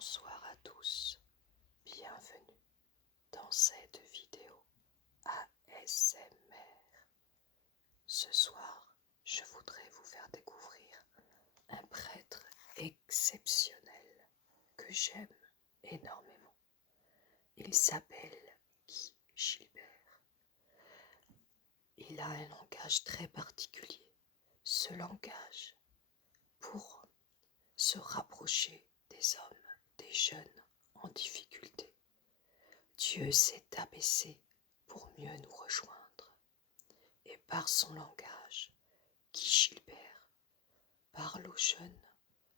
Bonsoir à tous, bienvenue dans cette vidéo ASMR. Ce soir, je voudrais vous faire découvrir un prêtre exceptionnel que j'aime énormément. Il s'appelle Guy Gilbert. Il a un langage très particulier. Ce langage, pour se rapprocher des hommes, des jeunes en difficulté. Dieu s'est abaissé pour mieux nous rejoindre. Et par son langage, Guy Gilbert parle aux jeunes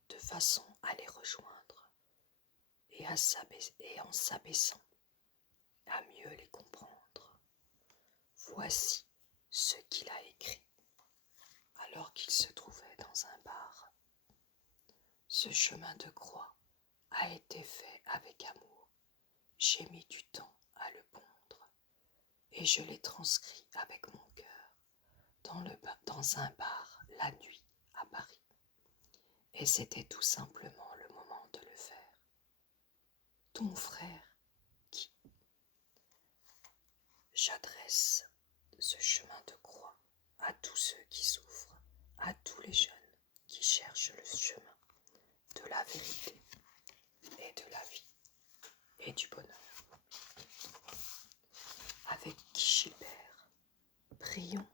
de façon à les rejoindre et en s'abaissant à mieux les comprendre. Voici ce qu'il a écrit alors qu'il se trouvait dans un bar. Ce chemin de croix a été fait avec amour. J'ai mis du temps à le pondre et je l'ai transcrit avec mon cœur dans un bar la nuit à Paris. Et c'était tout simplement le moment de le faire. Ton frère, Guy. J'adresse ce chemin de croix à tous ceux qui souffrent, à tous les jeunes qui cherchent le chemin de la vérité et de la vie et du bonheur. Avec Guy Gilbert, prions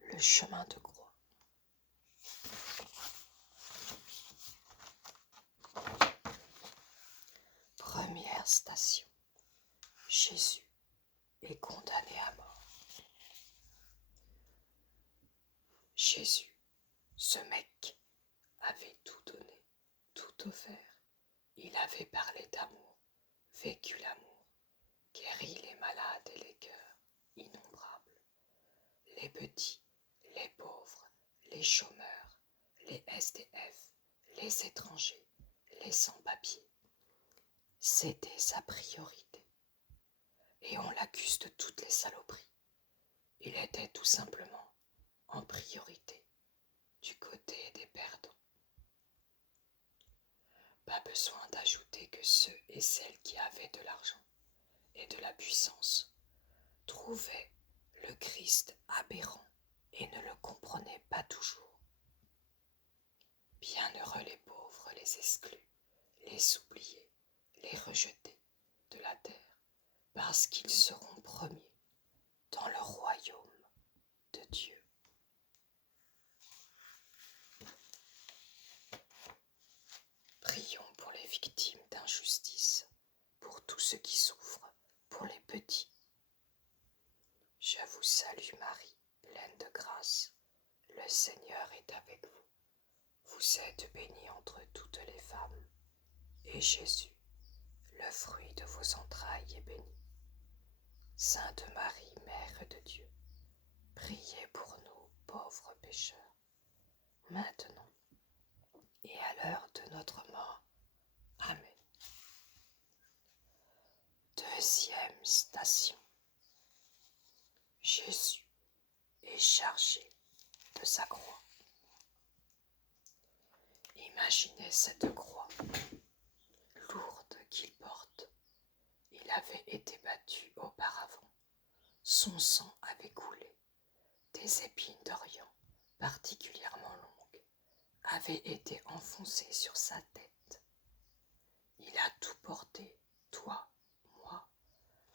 le chemin de croix. Première station. Jésus est condamné à mort. Jésus, ce mec, avait tout donné, tout offert. Il avait parlé d'amour, vécu l'amour, guéri les malades et les cœurs innombrables, les petits, les pauvres, les chômeurs, les SDF, les étrangers, les sans-papiers. C'était sa priorité. Et on l'accuse de toutes les saloperies. Il était tout simplement en priorité du côté des perdants. Pas besoin d'ajouter que ceux et celles qui avaient de l'argent et de la puissance trouvaient le Christ aberrant et ne le comprenaient pas toujours. Bienheureux les pauvres, les exclus, les oubliés, les rejetés de la terre, parce qu'ils seront premiers dans le royaume de Dieu. Prions pour les victimes d'injustice, pour tous ceux qui souffrent, pour les petits. Je vous salue Marie, pleine de grâce. Le Seigneur est avec vous. Vous êtes bénie entre toutes les femmes, et Jésus, le fruit de vos entrailles, est béni. Sainte Marie, Mère de Dieu, priez pour nous, pauvres pécheurs, maintenant et à l'heure de notre mort. Amen. Deuxième station. Jésus est chargé de sa croix. Imaginez cette croix lourde qu'il porte. Il avait été battu auparavant. Son sang avait coulé. Des épines d'Orient, particulièrement longues, avaient été enfoncées sur sa tête. Il a tout porté, toi, moi,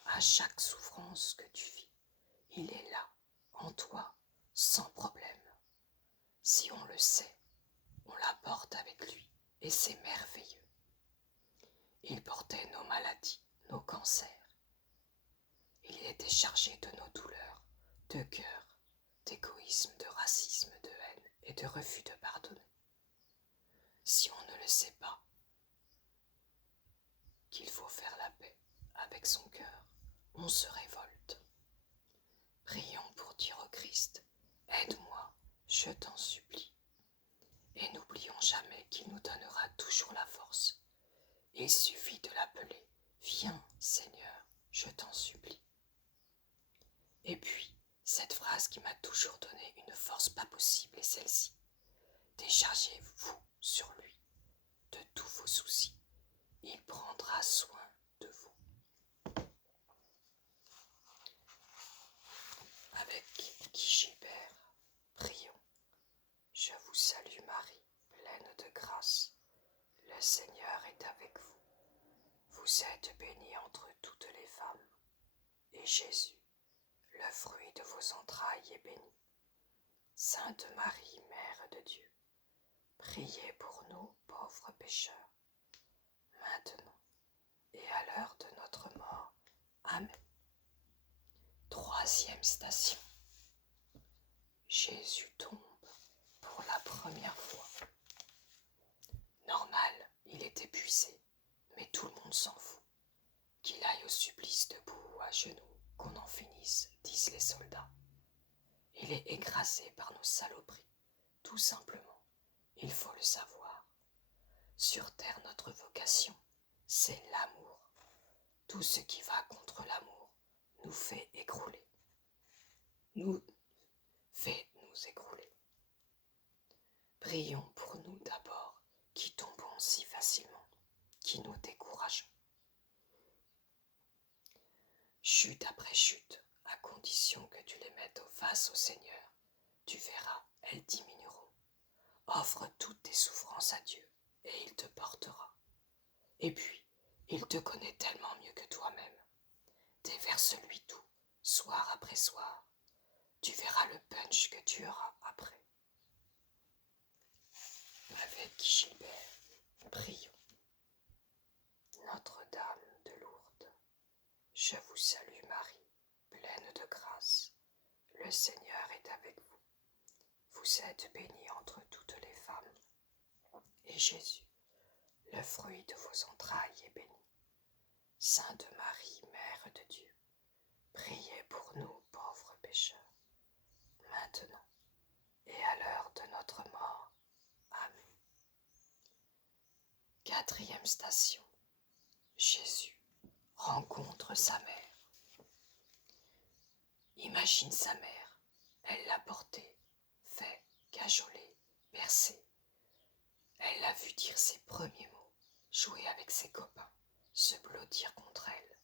à chaque souffrance que tu vis. Il est là, en toi, sans problème. Si on le sait, on la porte avec lui, et c'est merveilleux. Il portait nos maladies, nos cancers. Il était chargé de nos douleurs, de cœur, d'égoïsme, de racisme, de haine et de refus de pardonner. Si on ne le sait pas, qu'il faut faire la paix avec son cœur, on se révolte. Prions pour dire au Christ, aide-moi, je t'en supplie. Et n'oublions jamais qu'il nous donnera toujours la force. Il suffit de l'appeler, viens Seigneur, je t'en supplie. Et puis, cette phrase qui m'a toujours donné une force pas possible est celle-ci. Déchargez-vous sur lui de tous vos soucis. Il prend est avec vous. Vous êtes bénie entre toutes les femmes, et Jésus, le fruit de vos entrailles, est béni. Sainte Marie, Mère de Dieu, priez pour nous pauvres pécheurs, maintenant et à l'heure de notre mort. Amen. Troisième station. Jésus tombe pour la première fois. Normal, il est épuisé, mais tout le monde s'en fout. Qu'il aille au supplice debout ou à genoux, qu'on en finisse, disent les soldats. Il est écrasé par nos saloperies, tout simplement, il faut le savoir. Sur terre, notre vocation, c'est l'amour. Tout ce qui va contre l'amour nous fait écrouler. Nous écrouler. Prions pour nous d'abord, qui tombons si facilement, qui nous décourageons. Chute après chute, à condition que tu les mettes face au Seigneur, tu verras, elles diminueront. Offre toutes tes souffrances à Dieu, et il te portera. Et puis, il te connaît tellement mieux que toi-même. Déverse-lui tout, soir après soir. Tu verras le punch que tu auras après. Avec Gilbert, prions. Notre-Dame de Lourdes, je vous salue Marie, pleine de grâce. Le Seigneur est avec vous. Vous êtes bénie entre toutes les femmes. Et Jésus, le fruit de vos entrailles, est béni. Sainte Marie, Mère de Dieu, priez pour nous pauvres pécheurs, maintenant et à l'heure de notre mort. Amen. Quatrième station. Jésus rencontre sa mère. Imagine sa mère, elle l'a porté, fait, cajolé, bercé. Elle l'a vu dire ses premiers mots, jouer avec ses copains, se blottir contre elle.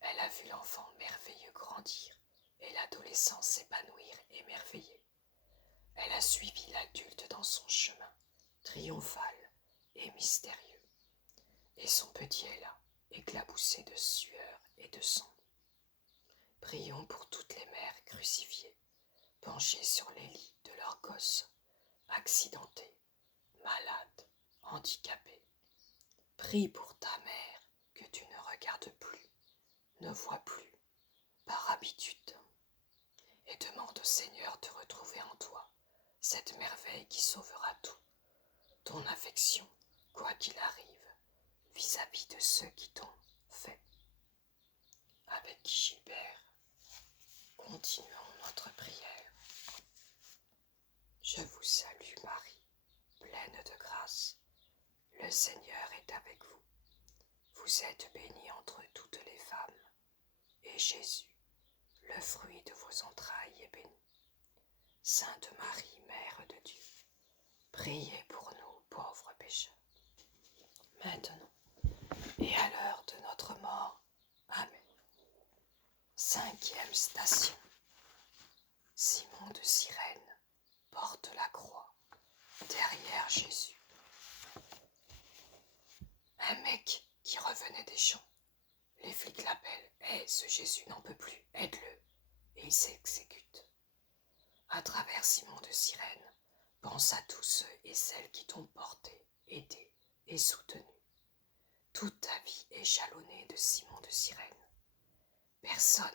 Elle a vu l'enfant merveilleux grandir et l'adolescent s'épanouir émerveillé. Elle a suivi l'adulte dans son chemin, triomphal et mystérieux. Et son petit est là, éclaboussé de sueur et de sang. Prions pour toutes les mères crucifiées, penchées sur les lits de leurs gosses, accidentées, malades, handicapées. Prie pour ta mère que tu ne regardes plus, ne vois plus, par habitude, et demande au Seigneur de retrouver en toi cette merveille qui sauvera tout, ton affection, quoi qu'il arrive, vis-à-vis de ceux qui t'ont fait. Avec Gilbert, continuons notre prière. Je vous salue Marie, pleine de grâce. Le Seigneur est avec vous. Vous êtes bénie entre toutes les femmes, et Jésus, le fruit de vos entrailles, est béni. Sainte Marie, Mère de Dieu, priez pour nous pauvres pécheurs, maintenant et à l'heure de notre mort. Amen. Cinquième station. Simon de Cyrène porte la croix derrière Jésus. Un mec qui revenait des champs. Les flics l'appellent. Ce Jésus n'en peut plus, aide-le. Et il s'exécute. À travers Simon de Cyrène, pense à tous ceux et celles qui t'ont porté, aidé et soutenu. Toute ta vie est jalonnée de Simon de Cyrène. Personne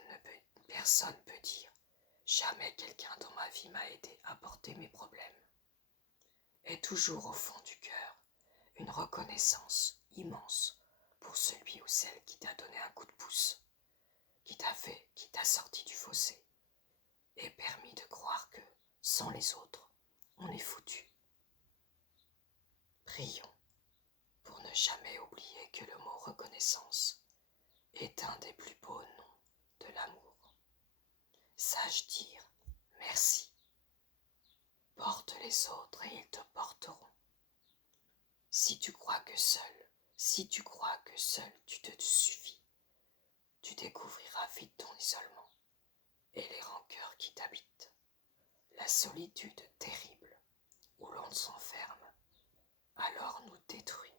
peut dire « Jamais quelqu'un dans ma vie m'a aidé à porter mes problèmes ». Et toujours au fond du cœur, une reconnaissance immense pour celui ou celle qui t'a donné un coup de pouce, qui t'a sorti du fossé, et permis de croire que, sans les autres, on est foutu. Prions pour ne jamais oublier que le mot reconnaissance est un des plus beaux noms de l'amour. Sache dire merci. Porte les autres et ils te porteront. Si tu crois que seul tu te suffis, tu découvriras vite ton isolement et les rancœurs qui t'habitent, la solitude terrible où l'on s'enferme, alors nous détruit.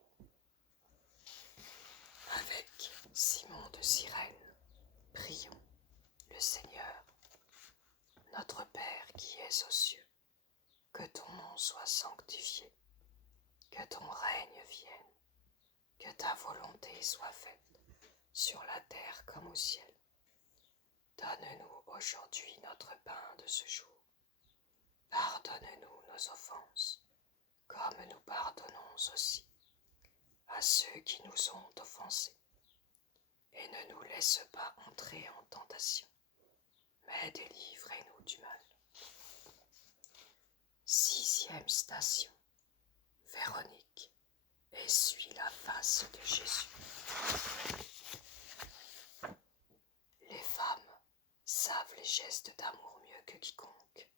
de sirène, prions le Seigneur. Notre Père qui es aux cieux, que ton nom soit sanctifié, que ton règne vienne, que ta volonté soit faite, sur la terre comme au ciel. Donne-nous aujourd'hui notre pain de ce jour. Pardonne-nous nos offenses, comme nous pardonnons aussi à ceux qui nous ont offensés. Et ne nous laisse pas entrer en tentation, mais délivrez-nous du mal. 6e station. Véronique essuie la face de Jésus. Les femmes savent les gestes d'amour mieux que quiconque.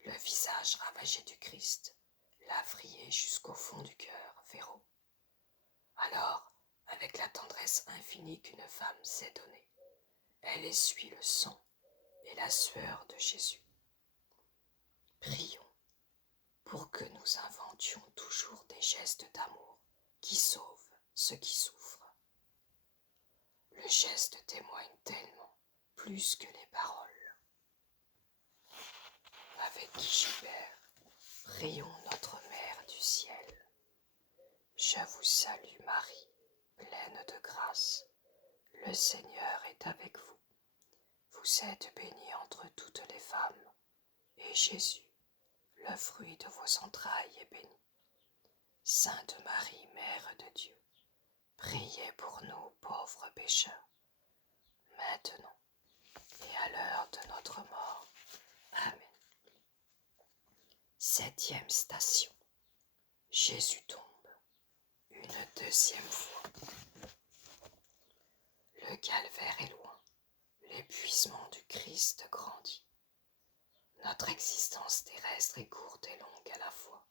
Le visage ravagé du Christ l'a vrillé jusqu'au fond du cœur, Véro. Alors, avec la tendresse infinie qu'une femme sait donner, elle essuie le sang et la sueur de Jésus. Prions pour que nous inventions toujours des gestes d'amour qui sauvent ceux qui souffrent. Le geste témoigne tellement plus que les paroles. Avec Gilbert, prions notre Mère du ciel. Je vous salue Marie, pleine de grâce. Le Seigneur est avec vous. Vous êtes bénie entre toutes les femmes, et Jésus, le fruit de vos entrailles, est béni. Sainte Marie, Mère de Dieu, priez pour nous pauvres pécheurs, maintenant et à l'heure de notre mort. Amen. 7e station. Jésus tombe, une 2e fois. Le calvaire est loin, l'épuisement du Christ grandit. Notre existence terrestre est courte et longue à la fois.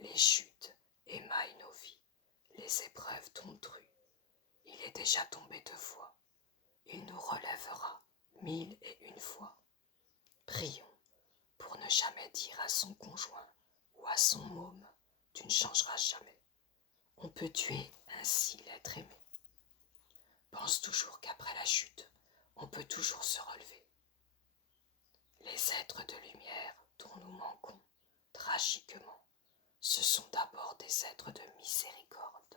Les chutes émaillent nos vies, les épreuves tombent trues. Il est déjà tombé 2 fois. Il nous relèvera 1001 fois. Prions pour ne jamais dire à son conjoint ou à son môme « Tu ne changeras jamais ». On peut tuer ainsi l'être aimé. Pense toujours qu'après la chute, on peut toujours se relever. Les êtres de lumière dont nous manquons tragiquement, ce sont d'abord des êtres de miséricorde.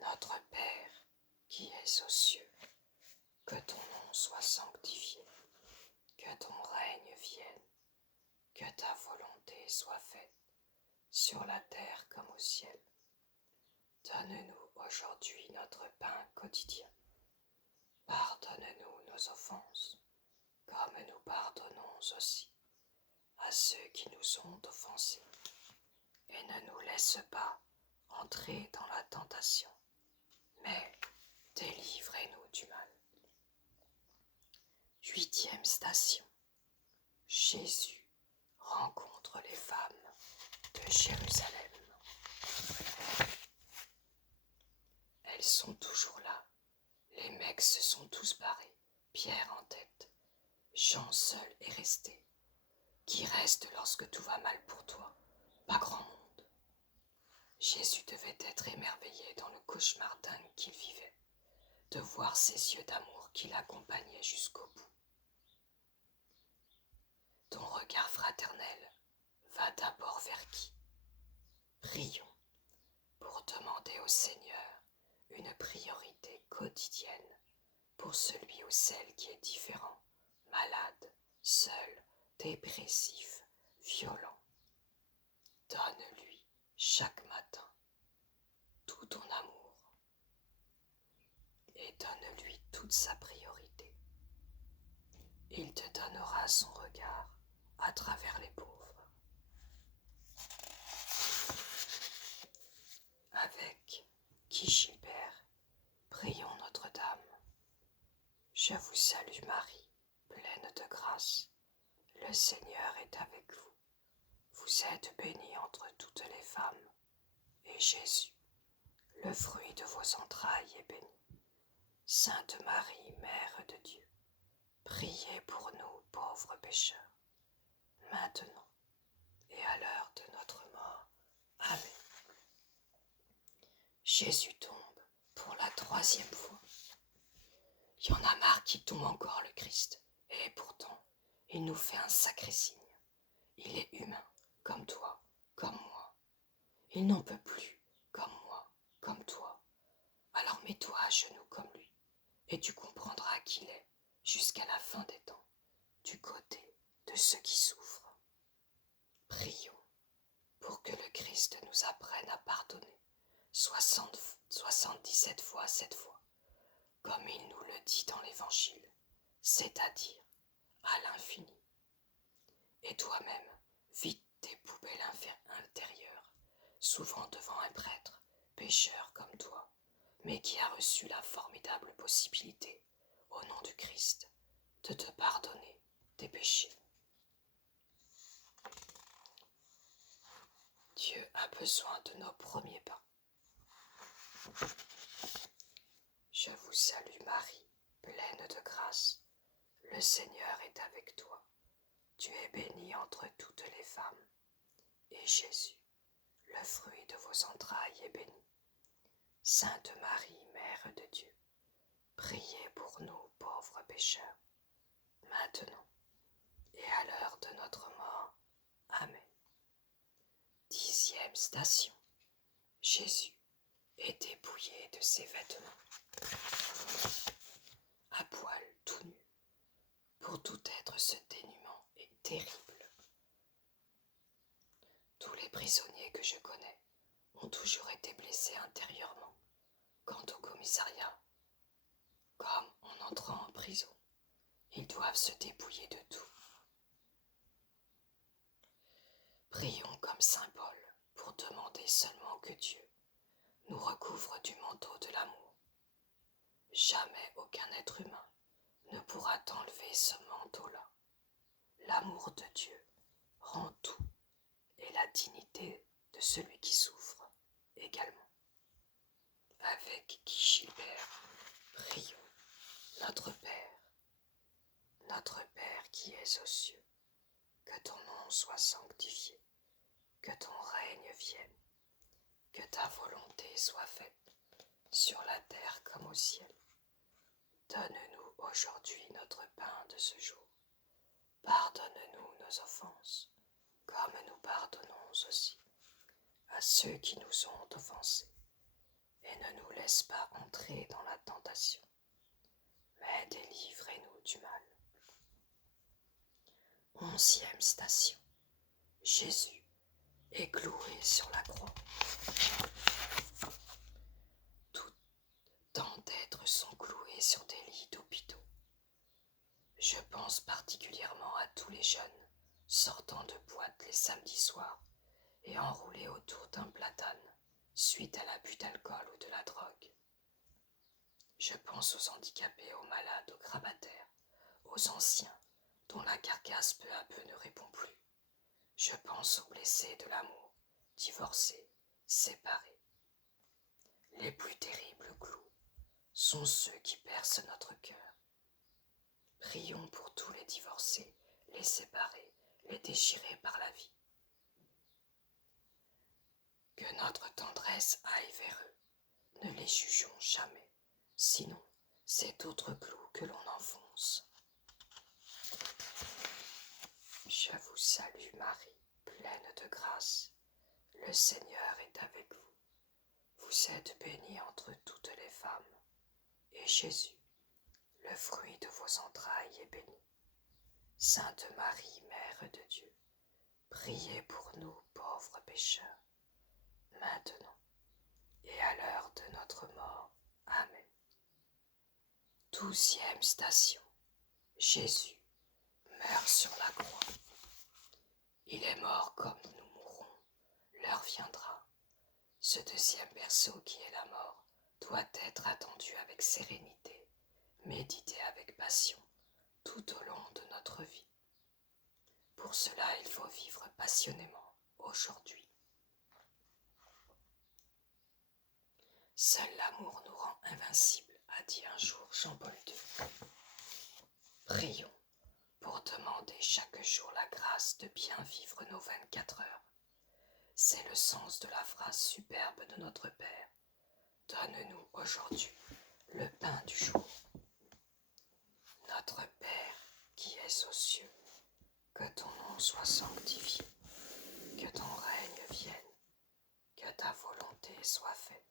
Notre Père, qui es aux cieux, que ton nom soit sanctifié, que ton règne vienne, que ta volonté soit faite, sur la terre comme au ciel. Donne-nous aujourd'hui notre pain quotidien. Pardonne-nous nos offenses, comme nous pardonnons aussi à ceux qui nous ont offensés. Et ne nous laisse pas entrer dans la tentation, mais délivrez-nous du mal. 8e station. Jésus rencontre les femmes de Jérusalem. Elles sont toujours là. Les mecs se sont tous barrés, Pierre en tête. Jean seul est resté. Qui reste lorsque tout va mal pour toi? Pas grand monde. Jésus devait être émerveillé dans le cauchemar dingue qu'il vivait, de voir ces yeux d'amour qui l'accompagnaient jusqu'au bout. Ton regard fraternel va d'abord vers qui? Prions pour demander au Seigneur une priorité quotidienne pour celui ou celle qui est différent, malade, seul, dépressif, violent. Donne-lui chaque matin tout ton amour et donne-lui toute sa priorité. Il te donnera son regard à travers les pauvres. Avec Guy Gilbert, prions Notre-Dame. Je vous salue Marie, pleine de grâce. Le Seigneur est avec vous. Vous êtes bénie entre toutes les femmes, et Jésus, le fruit de vos entrailles, est béni. Sainte Marie, Mère de Dieu, priez pour nous pauvres pécheurs, maintenant et à l'heure de notre mort. Amen. Jésus tombe pour la 3e fois. Il y en a marre qu'il tombe encore, le Christ. Et pourtant, il nous fait un sacré signe. Il est humain, comme toi, comme moi. Il n'en peut plus, comme moi, comme toi. Alors mets-toi à genoux comme lui, et tu comprendras qu'il est, jusqu'à la fin des temps, du côté de ceux qui souffrent. Prions pour que le Christ nous apprenne à pardonner 77 fois 7 fois, comme il nous le dit dans l'Évangile, c'est-à-dire à l'infini. Et toi-même, vide tes poubelles intérieures, souvent devant un prêtre, pécheur comme toi, mais qui a reçu la formidable possibilité, au nom du Christ, de te pardonner tes péchés. Dieu a besoin de nos premiers pas. Je vous salue Marie, pleine de grâce. Le Seigneur est avec toi. Tu es bénie entre toutes les femmes. Et Jésus, le fruit de vos entrailles, est béni. Sainte Marie, Mère de Dieu, priez pour nous pauvres pécheurs, maintenant et à l'heure de notre mort. Amen. 10e station. Jésus est dépouillé de ses vêtements. À poil, tout nu. Pour tout être, ce dénuement est terrible. Tous les prisonniers que je connais ont toujours été blessés intérieurement. Quant au commissariat, comme en entrant en prison, ils doivent se dépouiller de tout. Prions comme saint Paul pour demander seulement que Dieu nous recouvre du manteau de l'amour. Jamais aucun être humain ne pourra t'enlever ce manteau-là. L'amour de Dieu rend tout, et la dignité de celui qui souffre également. Avec Guy Gilbert, prions. Notre Père qui es aux cieux, que ton nom soit sanctifié, que ton règne vienne, que ta volonté soit faite, sur la terre comme au ciel. Donne-nous aujourd'hui notre pain de ce jour. Pardonne-nous nos offenses, comme nous pardonnons aussi à ceux qui nous ont offensés. Et ne nous laisse pas entrer dans la tentation, mais délivrez-nous du mal. 11e station. Jésus est cloué sur la croix. Tant d'êtres sont cloués sur des lits d'hôpitaux. Je pense particulièrement à tous les jeunes sortant de boîte les samedis soirs et enroulés autour d'un platane suite à l'abus d'alcool ou de la drogue. Je pense aux handicapés, aux malades, aux grabataires, aux anciens dont la carcasse peu à peu ne répond plus. Je pense aux blessés de l'amour, divorcés, séparés. Les plus terribles clous sont ceux qui percent notre cœur. Prions pour tous les divorcés, les séparés, les déchirés par la vie. Que notre tendresse aille vers eux. Ne les jugeons jamais, sinon c'est d'autres clous que l'on enfonce. Je vous salue Marie, pleine de grâce. Le Seigneur est avec vous. Vous êtes bénie entre toutes les femmes, et Jésus, le fruit de vos entrailles, est béni. Sainte Marie, Mère de Dieu, priez pour nous pauvres pécheurs, maintenant et à l'heure de notre mort. Amen. 12e station. Jésus meurt sur la croix. Il est mort comme nous mourrons. L'heure viendra. Ce deuxième berceau qui est la mort doit être attendu avec sérénité, médité avec passion tout au long de notre vie. Pour cela, il faut vivre passionnément aujourd'hui. Seul l'amour nous rend invincibles, a dit un jour Jean-Paul II. Prions pour demander chaque jour la grâce de bien vivre nos 24 heures. C'est le sens de la phrase superbe de notre Père. Donne-nous aujourd'hui le pain du jour. Notre Père qui es aux cieux, que ton nom soit sanctifié, que ton règne vienne, que ta volonté soit faite,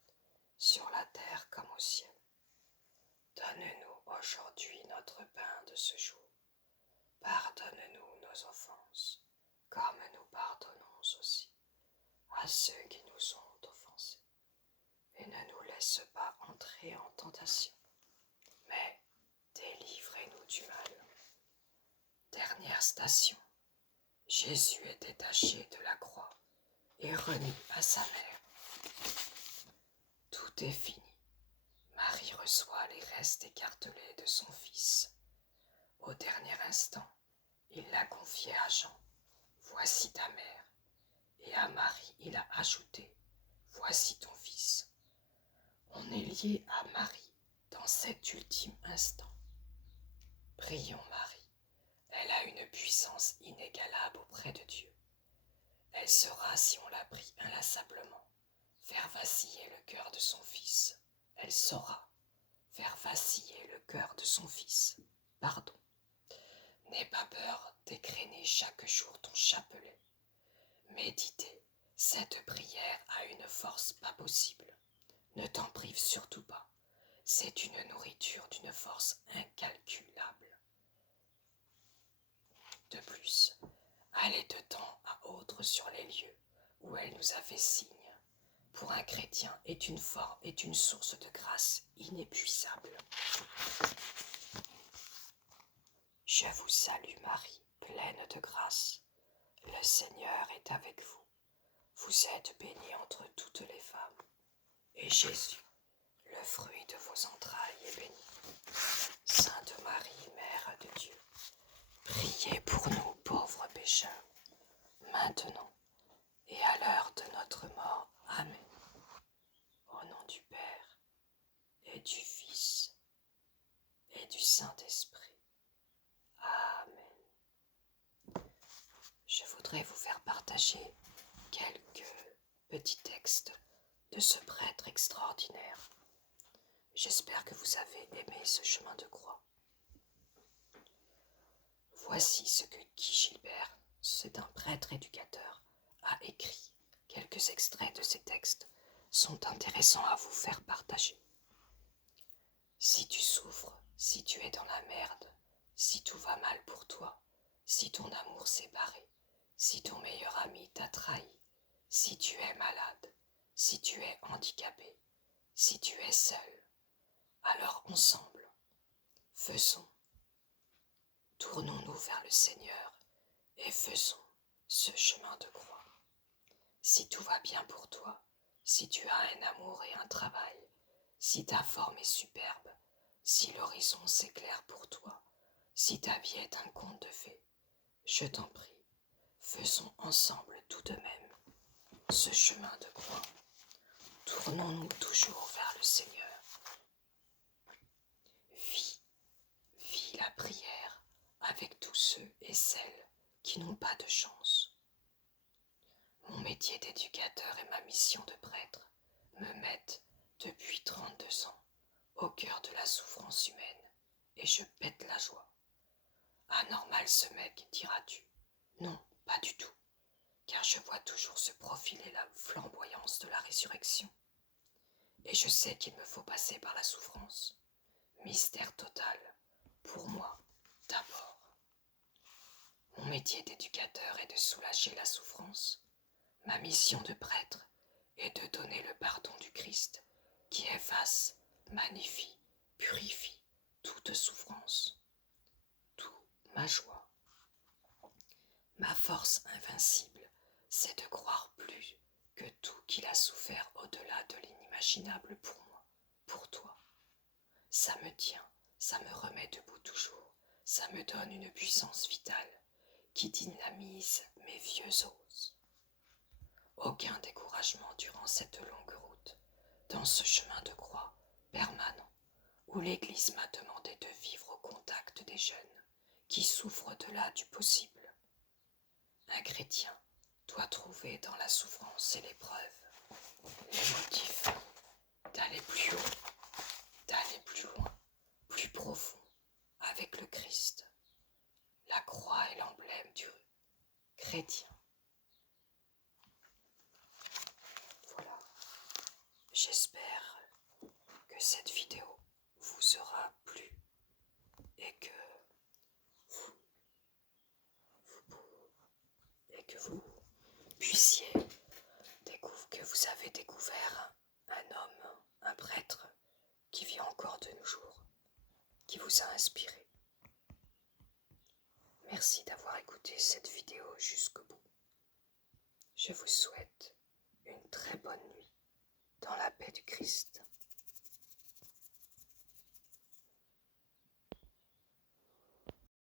sur la terre comme au ciel. Donne-nous aujourd'hui notre pain de ce jour. Pardonne-nous nos offenses, comme nous pardonnons aussi à ceux qui nous ont offensés. Et ne nous laisse pas entrer en tentation, mais délivrez-nous du mal. Dernière station. Jésus est détaché de la croix et remis à sa mère. Tout est fini. Marie reçoit les restes écartelés de son fils. Au dernier instant, il l'a confié à Jean. Voici ta mère. Et à Marie, il a ajouté, voici ton fils. On est lié à Marie dans cet ultime instant. Prions Marie. Elle a une puissance inégalable auprès de Dieu. Elle saura, si on la prie inlassablement, faire vaciller le cœur de son fils. Elle saura faire vaciller le cœur de son fils. Pardon. N'aie pas peur d'écréner chaque jour ton chapelet. Méditer, cette prière a une force pas possible. Ne t'en prive surtout pas. C'est une nourriture d'une force incalculable. De plus, aller de temps à autre sur les lieux où elle nous a fait signe, pour un chrétien est une source de grâce inépuisable. Je vous salue Marie, pleine de grâce. Le Seigneur est avec vous. Vous êtes bénie entre toutes les femmes, et Jésus, le fruit de vos entrailles, est béni. Sainte Marie, Mère de Dieu, priez pour nous pauvres pécheurs, maintenant et à l'heure de notre mort. Amen. Au nom du Père, et du Fils, et du Saint-Esprit. Amen. Je voudrais vous faire partager quelques petits textes de ce prêtre extraordinaire. J'espère que vous avez aimé ce chemin de croix. Voici ce que Guy Gilbert, c'est un prêtre éducateur, a écrit. Quelques extraits de ces textes sont intéressants à vous faire partager. Si tu souffres, si tu es dans la merde, si tout va mal pour toi, si ton amour s'est barré, si ton meilleur ami t'a trahi, si tu es malade, si tu es handicapé, si tu es seul, alors ensemble, faisons. Tournons-nous vers le Seigneur et faisons ce chemin de croix. Si tout va bien pour toi, si tu as un amour et un travail, si ta forme est superbe, si l'horizon s'éclaire pour toi, si ta vie est un conte de fées, je t'en prie, faisons ensemble tout de même ce chemin de croix. Tournons-nous toujours vers le Seigneur. Vis la prière avec tous ceux et celles qui n'ont pas de chance. Mon métier d'éducateur et ma mission de prêtre me mettent depuis 32 ans au cœur de la souffrance humaine et je pète la joie. Anormal ce mec, diras-tu. Non, pas du tout, car je vois toujours se profiler la flamboyance de la résurrection. Et je sais qu'il me faut passer par la souffrance. Mystère total, pour moi, d'abord. Mon métier d'éducateur est de soulager la souffrance. Ma mission de prêtre est de donner le pardon du Christ qui efface, magnifie, purifie toute souffrance, toute ma joie. Ma force invincible, c'est de croire plus que tout qu'il a souffert au-delà de l'inimaginable pour moi, pour toi. Ça me tient, ça me remet debout toujours, ça me donne une puissance vitale qui dynamise mes vieux os. Aucun découragement durant cette longue route, dans ce chemin de croix permanent, où l'Église m'a demandé de vivre au contact des jeunes qui souffrent de là du possible. Un chrétien doit trouver dans la souffrance et l'épreuve les motifs d'aller d'aller plus haut, d'aller plus loin, plus profond avec le Christ. La croix est l'emblème du chrétien. Voilà, j'espère que cette vidéo vous aura plu et que vous puissiez que vous avez découvert un homme, un prêtre qui vit encore de nos jours, qui vous a inspiré. Merci d'avoir écouté cette vidéo jusqu'au bout. Je vous souhaite une très bonne nuit dans la paix du Christ.